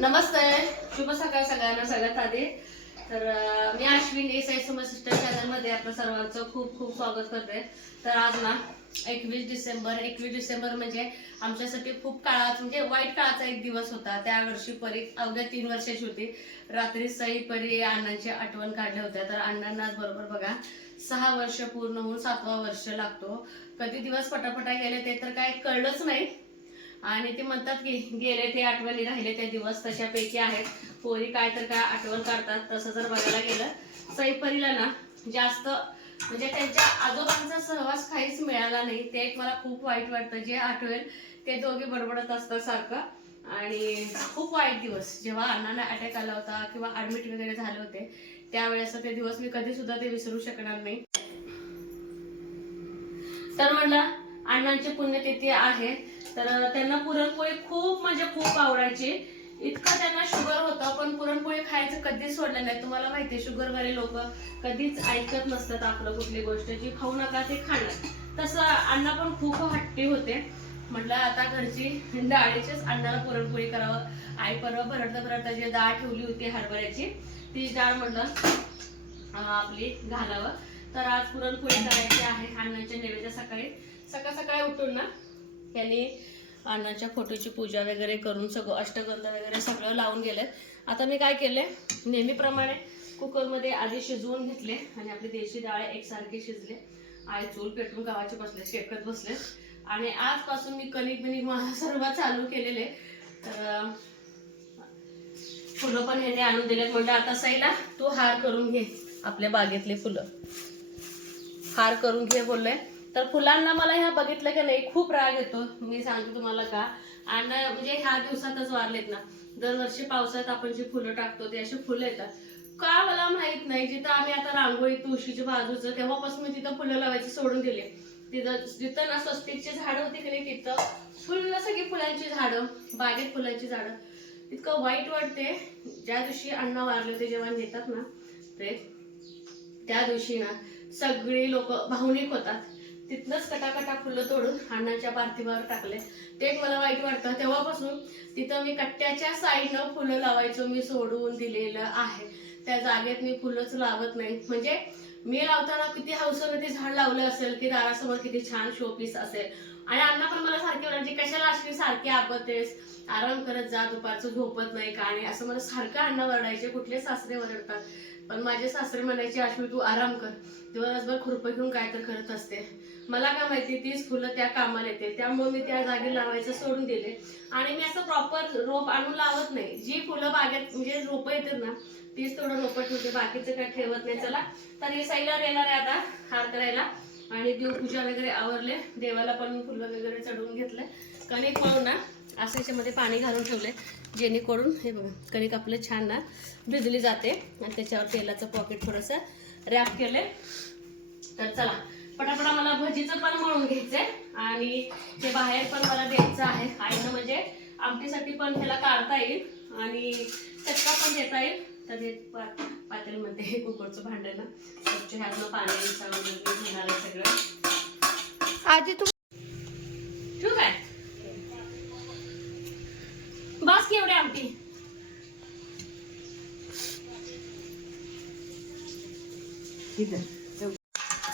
नमस्ते, शुभ सकाळ सगळ्यांना. सगळ्यात आधी तर मी अश्विनी साई सिस्टर चॅनलमध्ये आपलं सर्वांचं खूप खूप स्वागत करते. तर आज ना 21 डिसेंबर म्हणजे आमच्यासाठी खूप काळात म्हणजे वाईट काळाचा एक दिवस होता. त्या वर्षी परी अवघ्या 3 वर्षाची होती. रात्री सई परी अण्णांची आठवण काढल्या होत्या. तर अण्णांना बरोबर बघा 6 वर्ष पूर्ण होऊन 7वा वर्ष लागतो. कधी दिवस पटापटा गेले ते तर काय कळलंच नाही. आणि ते म्हणतात की गेले ते आठवणी राहिले ते दिवस तशापैकी आहेत. पोरी काय तर काय आठवण काढतात. तसं जर बघायला गेलं सईपरीला ना जास्त म्हणजे त्यांच्या आजोबांचा सहवास काहीच मिळाला नाही. ते एक मला खूप वाईट वाटतं. जे आठवेल ते दोघे बडबडत असतात सारखं. आणि खूप वाईट दिवस जेव्हा अण्णांना अटॅक आला होता किंवा ऍडमिट वगैरे झाले होते त्यावेळेस ते दिवस मी कधी सुद्धा ते विसरू शकणार नाही. तर म्हणलं अण्णांची पुण्यतिथी आहे तर त्यांना पुरणपोळी खूप म्हणजे खूप आवडायची. इतकं त्यांना शुगर होतं पण पुरणपोळी खायचं कधीच सोडलं नाही. तुम्हाला माहितीये शुगरवाले लोक कधीच ऐकत नसतात आपलं कुठली गोष्ट. जी खाऊ नका ते खाणार. तसं अण्णा पण खूप हट्टी होते. म्हटलं आता घरची डाळीचीच अण्णाला पुरणपोळी करावं. आई परवा भरडता जी डाळ ठेवली होती हरभऱ्याची ती डाळ म्हटलं आपली घालावं. तर आज पुरणपोळी करायची आहे. अण्णांच्या नैवेद्य सकाळ सकाळी उठून ना त्यांनी अण्णांच्या फोटोची पूजा वगैरे करून सगळं अष्टगंध वगैरे सगळं लावून गेले. आता मी काय केले नेहमीप्रमाणे कुकरमध्ये आधी शिजवून घेतले आणि आपली देशी डाळ एकसारखी शिजले. आई चूल पेटून गावाचे बसले शेकत बसले आणि आजपासून मी कणिक बिनिक सर्व चालू केलेले. तर फुलं पण ह्याने आणून दिलेत. म्हणजे आता सईला तू हार करून घे आपल्या बागेतले फुलं हार करून घे बोलले. तर फुलांना मला ह्या बघितलं की नाही खूप राग येतो. मी सांगते तुम्हाला का आणि म्हणजे ह्या दिवसातच वारलेत ना. दरवर्षी पावसात आपण जी फुलं टाकतो ते अशी फुलं येतात का मला माहित नाही. जिथं आम्ही आता रांगोळी तुळशीच्या बाजूचं तेव्हापासून मी तिथं फुलं लावायची सोडून दिले. तिथं जिथं ना स्वस्तिकची झाडं होती की नाही तिथं फुलं सगळी फुलांची झाडं बागेत फुलांची झाडं. इतकं वाईट वाटते. ज्या दिवशी अण्णा वारले होते जेव्हा नेतात ना ते त्या दिवशी ना सगळी लोक भावनिक होतात. तिथनच कटाकटा फुलं तोडून अण्णांच्या पार्थिवावर टाकले. ते मला वाईट वाटतं. तेव्हापासून तिथं मी कट्ट्याच्या साईडनं फुलं लावायचं मी सोडून दिलेलं आहे. त्या जागेत मी फुलंच लावत नाही. म्हणजे मी लावताना किती हौसेनं ते झाड लावलं असेल की दारासमोर किती छान शोपीस असेल. आणि अण्णा पण मला सारखे म्हणायचे कशाला अशी सारखी आबतेस आराम करत जा दुपारचं झोपत नाही का आणि असं मला सारखं अण्णा वरडायचे. कुठले सासरे वरडतात पण माझे सासरे म्हणायचे अश्वी तू आराम कर दिवसभर खुरपं घेऊन काय तर करत असते. मला काय माहिती तीच फुलं त्या कामाला येते. त्यामुळे मी त्या जागी लावायचं सोडून दिले. आणि मी असं प्रॉपर रोप आणून लावत नाही. जी फुलं बागेत म्हणजे रोपं येतात ना तीच थोडं रोपं ठेवते. बाकीचं काय ठेवत नाही. चला तर हे सैला येणार आहे आता हार करायला आणि देवपूजा वगैरे आवरले. देवाला पण फुलं वगैरे चढवून घेतले. कणिक मळून ना असं याच्यामध्ये पाणी घालून ठेवले जेणेकरून हे बघा कणिक आपलं छान ना भिजली जाते. आणि त्याच्यावर तेलाचं पॉकेट थोडंसं रॅप केले. तर चला पटापटा मला भजीचं पण मळून घ्यायचंय आणि ते बाहेर पण मला द्यायचं आहे. आईनं म्हणजे आमटीसाठी पण ह्याला काढता येईल आणि चटका पण देता येईल. तर हे पातेलमध्ये कुकरचं भांडं ना स्वच्छ ह्यातनं पाणी घेणार आहे सगळं. आधी तू ठीक आहे बस की एवढी आमटी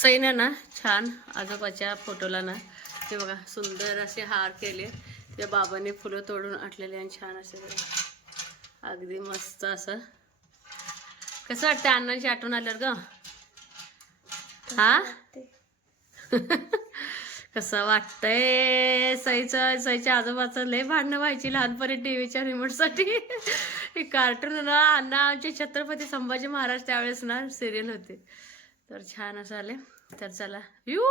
सईने ना छान आजोबाच्या फोटोला ना ते बघा सुंदर असे हार केले. त्या बाबांनी फुलं तोडून आटलेले आणि छान असे अगदी मस्त असं. कसं वाटतं अण्णांची आठवण आल्यावर ग हा कसं वाटतंय. सईच्या आजोबाचं लय भांडणं व्हायची लहानपणी टीव्हीच्या रिमोटसाठी. कार्टून ना अण्णा आमचे छत्रपती संभाजी महाराज त्यावेळेस ना सिरियल होते. तर छान असं आले. तर चला यू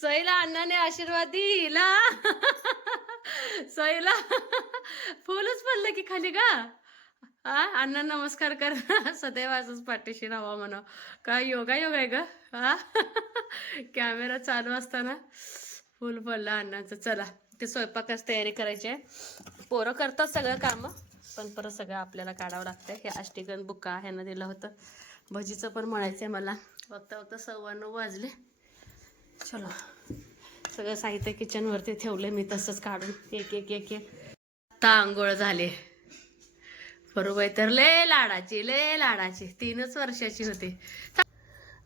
सईला अण्णाने आशीर्वाद दिला. सईला फुलच पडलं की खाली का हा अण्णा नमस्कार कर. सदैव असंच पाठीशी राहावा म्हणा. काय योगा आहे ग हा. कॅमेरा चालू असताना फुल पडला अण्णांचं. चला ते स्वयंपाकाच तयारी करायची आहे. पोरं करतात सगळं काम पण परत सगळं आपल्याला काढावं लागतंय. हे अष्टीगन बुक्का ह्यानं दिलं होतं. भजीचं पण म्हणायचंय मला. बघता 9:15 वाजले. चला सगळं साहित्य किचनवरती ठेवले मी तसंच काढून एक एक एक एक आत्ता आंघोळ झाले. बरोबर तर लय लाडाची 3च वर्षाची होती.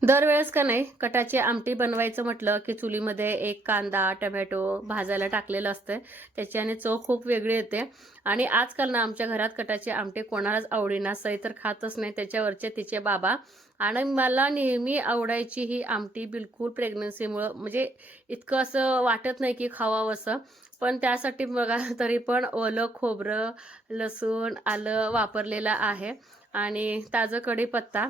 दरवेळेस का नाही कटाची आमटी बनवायचं म्हटलं की चुलीमध्ये एक कांदा टमॅटो भाजायला टाकलेलं असतं, त्याच्याने चव खूप वेगळी येते. आणि आजकाल ना आमच्या घरात कटाची आमटी कोणालाच आवडेना, सई तर खातच नाही, त्याच्यावरचे तिचे बाबा. आणि मला नेहमी आवडायची ही आमटी, बिलकुल प्रेग्नन्सीमुळं म्हणजे इतकं असं वाटत नाही की खावावं असं. पण त्यासाठी बघा तरी पण ओलं खोबरं लसूण आलं वापरलेलं आहे आणि ताजं कढीपत्ता.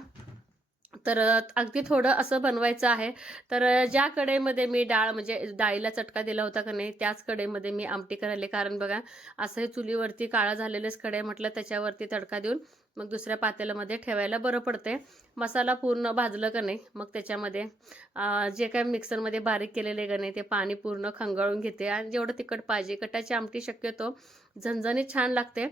तर अगदी थोडं असं बनवायचं आहे. तर ज्या कढईमध्ये मी डाळ म्हणजे डाळीला चटका दिला होता का नाही त्याच कढईमध्ये मी आमटी करायला, कारण बघा असं हे चुलीवरती काळा झालेलेच कढई म्हटलं त्याच्यावरती तडका देऊन मग दुसऱ्या पातेल्यामध्ये ठेवायला बरं पडते. मसाला पूर्ण भाजलं का नाही मग त्याच्यामध्ये जे काय मिक्सरमध्ये बारीक केलेले का नाही ते पाणी पूर्ण खंगाळून घेते आणि जेवढं तिखट पाहिजे. कटाची आमटी शक्यतो झणझणीत छान लागते.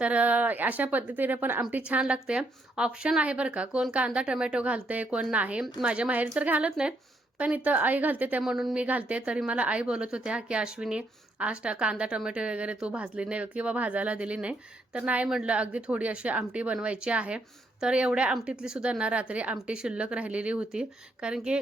तर अशा पद्धतीने पण आमटी छान लागते. ऑप्शन आहे बरं का, कोण कांदा टोमॅटो घालते कोण नाही. माझ्या माहेरी तर घालत नाहीत पण इथं आई घालते त्या म्हणून मी घालते. तरी मला आई बोलत होत्या की अश्विनी आज कांदा टोमॅटो वगैरे तू भाजली नाही किंवा भाजायला दिली नाही. तर नाही म्हटलं, अगदी थोडी अशी आमटी बनवायची आहे. तर एवढ्या आमटीतली सुद्धा ना रात्री आमटी शिल्लक राहिलेली होती. कारण की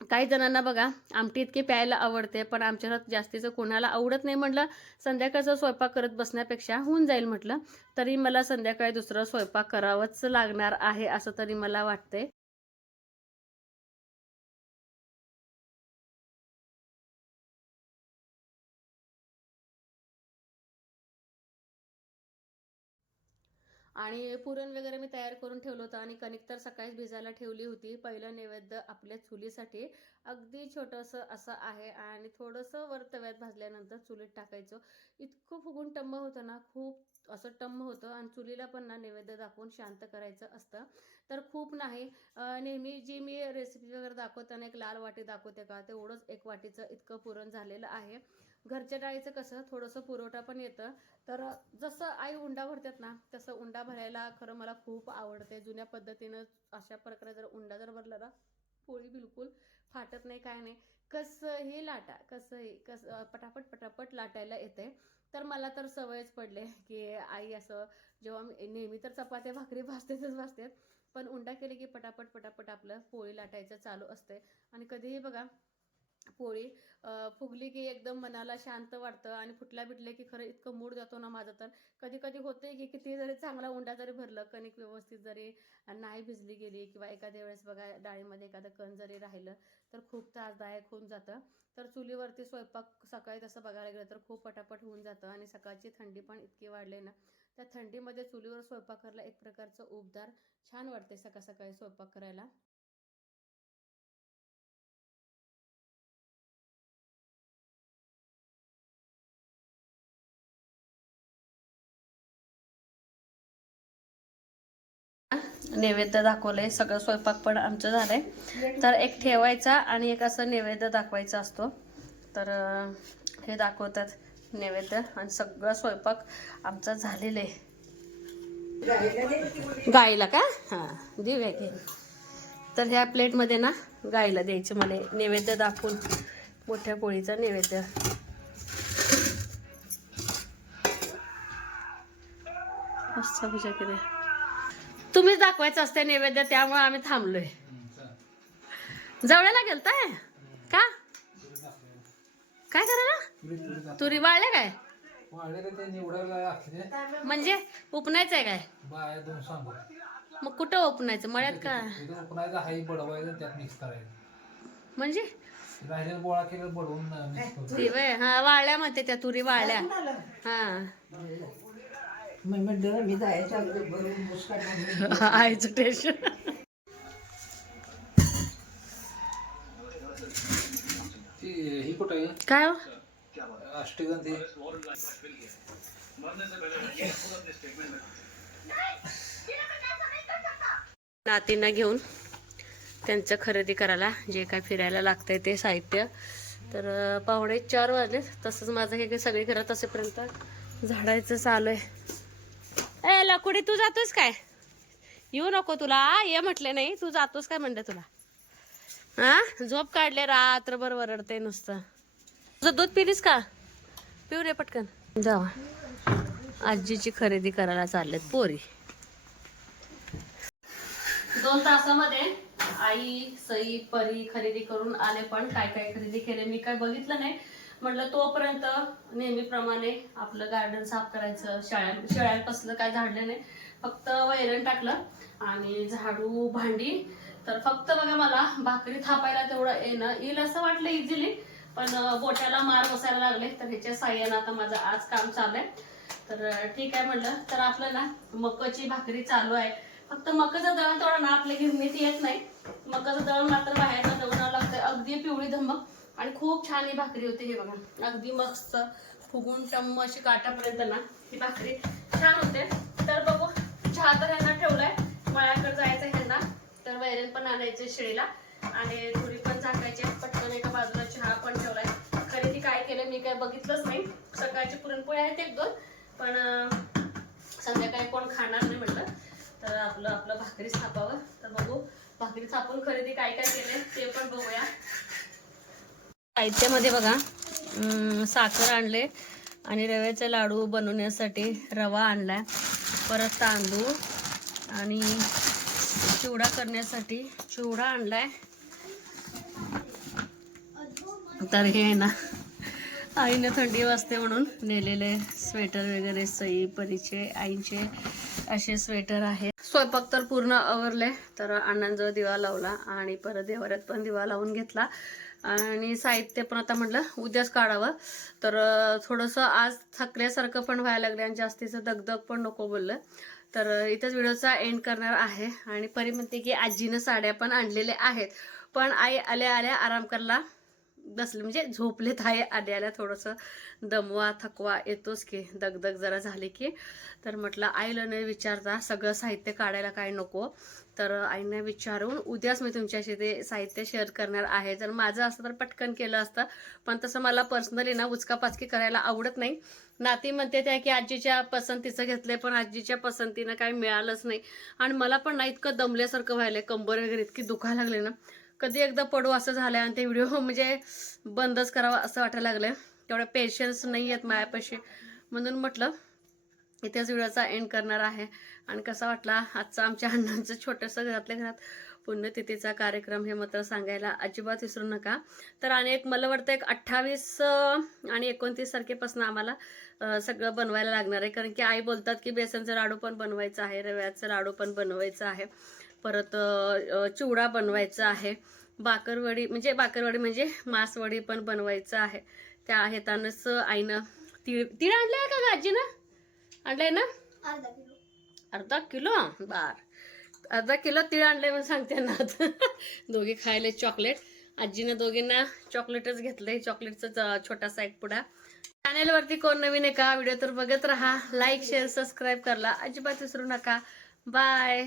काही जणांना बघा आमटी इतकी प्यायला आवडते पण आमच्या घरात जास्तीचं कोणाला आवडत नाही. म्हटलं संध्याकाळचा स्वयंपाक करत बसण्यापेक्षा होऊन जाईल म्हटलं. तरी मला संध्याकाळी दुसरा स्वयंपाक करावाच लागणार आहे असं तरी मला वाटतंय. आणि पुरण वगैरे मी तयार करून ठेवलं होतं आणि कणिक तर सकाळीच भिजायला ठेवली होती. पहिलं नैवेद्य आपल्या चुलीसाठी अगदी छोटंसं असं आहे आणि थोडंसं वर तव्यात भाजल्यानंतर चुलीत टाकायचं. इतकं फुगून टम्म होतं ना, खूप असं टम्म होतं. आणि चुलीला पण ना नैवेद्य दाखवून शांत करायचं असतं. तर खूप नाही, नेहमी जी मी रेसिपी वगैरे दाखवताना एक लाल वाटी दाखवते का तेवढंच एक वाटीचं इतकं पुरण झालेलं आहे. घरच्या डाळीचं कसं थोडंसं पुरवठा पण येतं. तर जसं आई उंडा भरतात ना तसं उंडा भरायला खरं मला खूप आवडते. जुन्या पद्धतीनं अशा प्रकारे जर उंडा जर भरला ना पोळी बिलकुल फाटत नाही, काय नाही. कसंही लाटा कसं पटापट पटापट लाटायला येते. तर मला तर सवयच पडले की आई असं जेव्हा मी नेहमी तर चपात्या भाकरी भाजतेच पण उंडा केले की पटापट पटापट आपलं पोळी लाटायचं चालू असते. आणि कधीही बघा पोळी फुगली की एकदम मनाला शांत वाटतं आणि फुटल्या बिटल्या की खरं इतकं मूड जातो ना माझं. तर कधी कधी होतंय की किती जरी चांगला उंडा जरी भरलं कणिक व्यवस्थित जरी नाही भिजली गेली किंवा एखाद्या वेळेस बघा डाळीमध्ये एखादं कण जरी राहिलं तर खूप त्रासदायक होऊन जातं. तर चुलीवरती स्वयंपाक सकाळी तसं बघायला गेलं तर खूप पटापट होऊन जातं. आणि सकाळची थंडी पण इतकी वाढली ना त्या थंडीमध्ये चुलीवर स्वयंपाक करायला एक प्रकारचं उबदार छान वाटते सकाळ सकाळी स्वयंपाक करायला. नैवेद्य दाखवलंय, सगळं स्वयंपाक पण आमचं झालंय. तर एक ठेवायचा आणि एक असं नैवेद्य दाखवायचा असतो. तर हे दाखवतात नैवेद्य आणि सगळं स्वयंपाक आमचा झालेला आहे. गाईला का हां देऊया की. तर ह्या प्लेटमध्ये ना गाईला द्यायचं मला नैवेद्य दाखवून, मोठ्या पोळीचा नैवेद्य. मस्त पूजा केली. तुम्हीच दाखवायचं असते नैवेद्य त्यामुळे आम्ही थांबलोय. जवळला गेलताय का काय करायला? तुरी वाळल्या काय म्हणजे उपनायचं आहे काय? मग कुठं उपनायचं मळ्यात का म्हणजे हा वाळल्या म्हणते त्या तुरी वाळल्या. हा आईचं टेन्शन. काय हो? अष्टगंधी नातींना घेऊन त्यांचं खरेदी करायला जे काय फिरायला लागतंय ते साहित्य. तर 3:45 वाजले. तसंच माझं हे सगळी घरात असेपर्यंत झाडायचं चालू आहे. ए लकुडी तू जातोस काय? येऊ नको तुला ये म्हटले नाही, तू जातोस काय म्हणते तुला? हा झोप काढले रात्रभर वरडते नुसतं. तुझं दूध पिलीस का? पिऊ रे पटकन जावा. आजीची खरेदी करायला चाललेत पोरी. 2 तासामध्ये आई, सई, परी खरेदी करून आले. पण काय काय खरेदी केले मी काय बघितलं नाही. म्हटलं तोपर्यंत नेहमीप्रमाणे आपलं गार्डन साफ करायचं. शेळ्यांपासलं काय झाडलं नाही, फक्त वैरण टाकलं आणि झाडू, भांडी. तर फक्त बघा मला भाकरी थापायला तेवढं येईल असं वाटलं इझिली, पण बोट्याला मार बसायला लागले. तर ह्याच्या साह्यानं आता माझं आज काम चालू आहे. तर ठीक आहे म्हटलं. तर आपलं ना मकाची भाकरी चालू आहे. फक्त मकाचं दळण तेवढं ना आपल्या गिरणीत येत नाही. मकाचं दळण मात्र बाहेरनं दळून लागतं. अगदी पिवळी धमक आणि खूप छान ही भाकरी होती. हे बघा अगदी मस्त फुगून टम्म अशी काटापर्यंत ना ही भाकरी छान होते. तर बघू, चहा तर ह्यांना ठेवलाय, मळ्याकडे जायचं ह्यांना. तर वैरण पण आणायचे शेळीला आणि थोडी पण झाकायची. पटकन एका बाजूला चहा पण ठेवलाय. खरेदी काय केलं मी काय बघितलंच नाही. सकाळची पुरणपोळी आहेत 1-2, पण संध्याकाळी कोण खाणार नाही म्हटलं. तर आपलं भाकरी थापावं. तर बघू भाकरी थापून खरेदी काय काय केलंय ते पण बघूया. साहित्यामध्ये बघा साखर आणले आणि रव्याचे लाडू बनवण्यासाठी रवा आणलाय, परत तांदूळ आणि चिवडा करण्यासाठी चिवडा आणलाय. तर हे ना आईने थंडी वाजते म्हणून नेलेले स्वेटर वगैरे सई, परीचे, आईचे असे स्वेटर आहे. स्वयंपाक तर पूर्ण आवरले. तर अण्णांजवळ दिवा लावला आणि परत देवाऱ्यात पण दिवा लावून घेतला आणि साहित्य पण आता म्हटलं उद्याच काढावं. तर थोडंसं आज थकल्यासारखं पण व्हायला लागलं आणि जास्तीचं दगदग पण नको बोललं. तर इथंच व्हिडिओचा एंड करणार आहे. आणि परी म्हणते की आजीनं साड्या पण आणलेल्या आहेत, पण आई आल्या आल्या आराम करायला बसले, म्हणजे झोपलेत आहे. आल्या थोडंसं दमवा थकवा येतोच की, दगदग जरा झाली की. तर म्हटलं आईला नाही विचारता सगळं साहित्य काढायला काय नको. तर आईने विचारून उद्याच मी तुमच्याशी ते साहित्य शेअर करणार आहे. जर माझं असतं तर पटकन केलं असतं, पण तसं मला पर्सनली ना उचकापाचकी करायला आवडत नाही. नाती म्हणते त्या की आजीच्या पसंतीचं घेतलंय, पण आजीच्या पसंतीनं काही मिळालंच नाही. आणि मला पण ना इतकं दमल्यासारखं व्हायलंय, कंबर वगैरे इतकी दुखायला लागले ना, कधी एकदा पडू असं झालंय. आणि ते व्हिडिओ म्हणजे बंदच करावा असं वाटायला लागलंय. तेवढं पेशन्स नाही आहेत माझ्यापाशी, म्हणून म्हटलं इथेच व्हिडिओचा एंड करणार आहे. आणि कसा वाटला आजचा आमच्या अण्णांचं छोटंसं घरातल्या घरात पुण्यतिथीचा कार्यक्रम हे मात्र सांगायला अजिबात विसरू नका. तर आणि एक मला वाटतं 28 आणि 29 तारखेपासून आम्हाला सगळं बनवायला लागणार आहे. कारण की आई बोलतात की बेसनचं लाडू पण बनवायचं आहे, रव्याचं लाडू पण बनवायचं आहे, परत चिवडा बनवायचा आहे, बाकरवडी म्हणजे मासवडी पण बनवायचं आहे. त्या हेतानंच आईनं तीळ आणलंय का आजीनं? आणलंय ना अर्धा किलो अर्धा किलो तीळ आणलंय म्हणून सांगते ना. दोघे खायले चॉकलेट. आजीनं दोघींना चॉकलेटच घेतलंय, चॉकलेटचा छोटासा एक पुडा. चॅनेलवरती कोण नवीन आहे का व्हिडिओ तर बघत राहा. लाईक शेअर सबस्क्राईब करायला अजिबात विसरू नका. बाय.